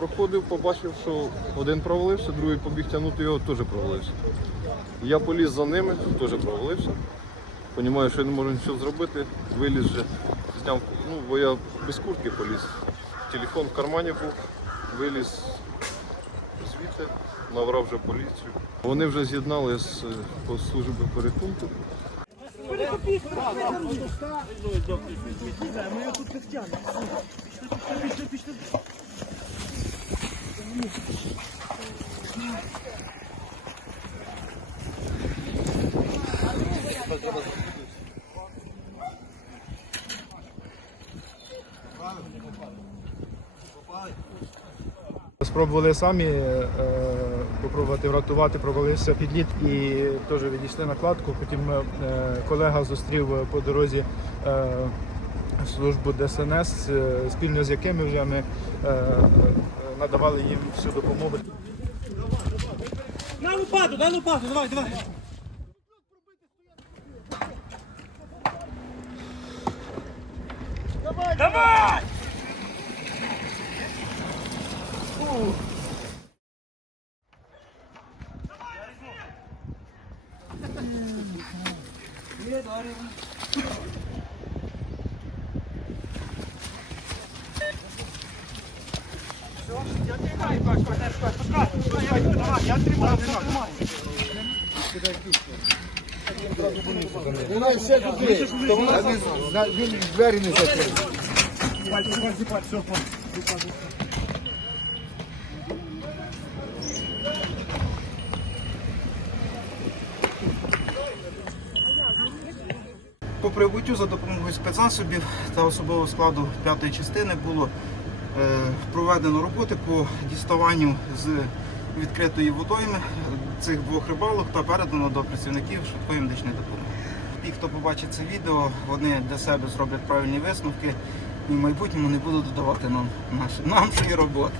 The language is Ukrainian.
підходив, побачив, що один провалився, другий побіг тягнути його, теж провалився. Я поліз за ними, теж провалився. Понімаю, що я не можу нічого зробити. Виліз вже, зняв, ну, бо я без куртки поліз. Телефон в кармані був, виліз звідти, набрав вже поліцію. Вони вже з'єднали з служби порятунку. Спробували самі е, попробувати врятувати, провалився підліт і теж відійшли на кладку. Потім е, колега зустрів по дорозі е, службу ДСНС, е, спільно з якими вже ми е, е, надавали їм всю допомогу. На лопату, дай лопату, давай, давай. Давай! Він двері не закрив. По прибуттю за допомогою спецзасобів та особового складу п'ятої частини було проведено роботи по діставанню з відкритої водойми цих двох рибалок та передано до працівників швидкої медичної допомоги. Ті, хто побачить це відео, вони для себе зроблять правильні висновки і в майбутньому не будуть додавати нам, наші, нашої роботи.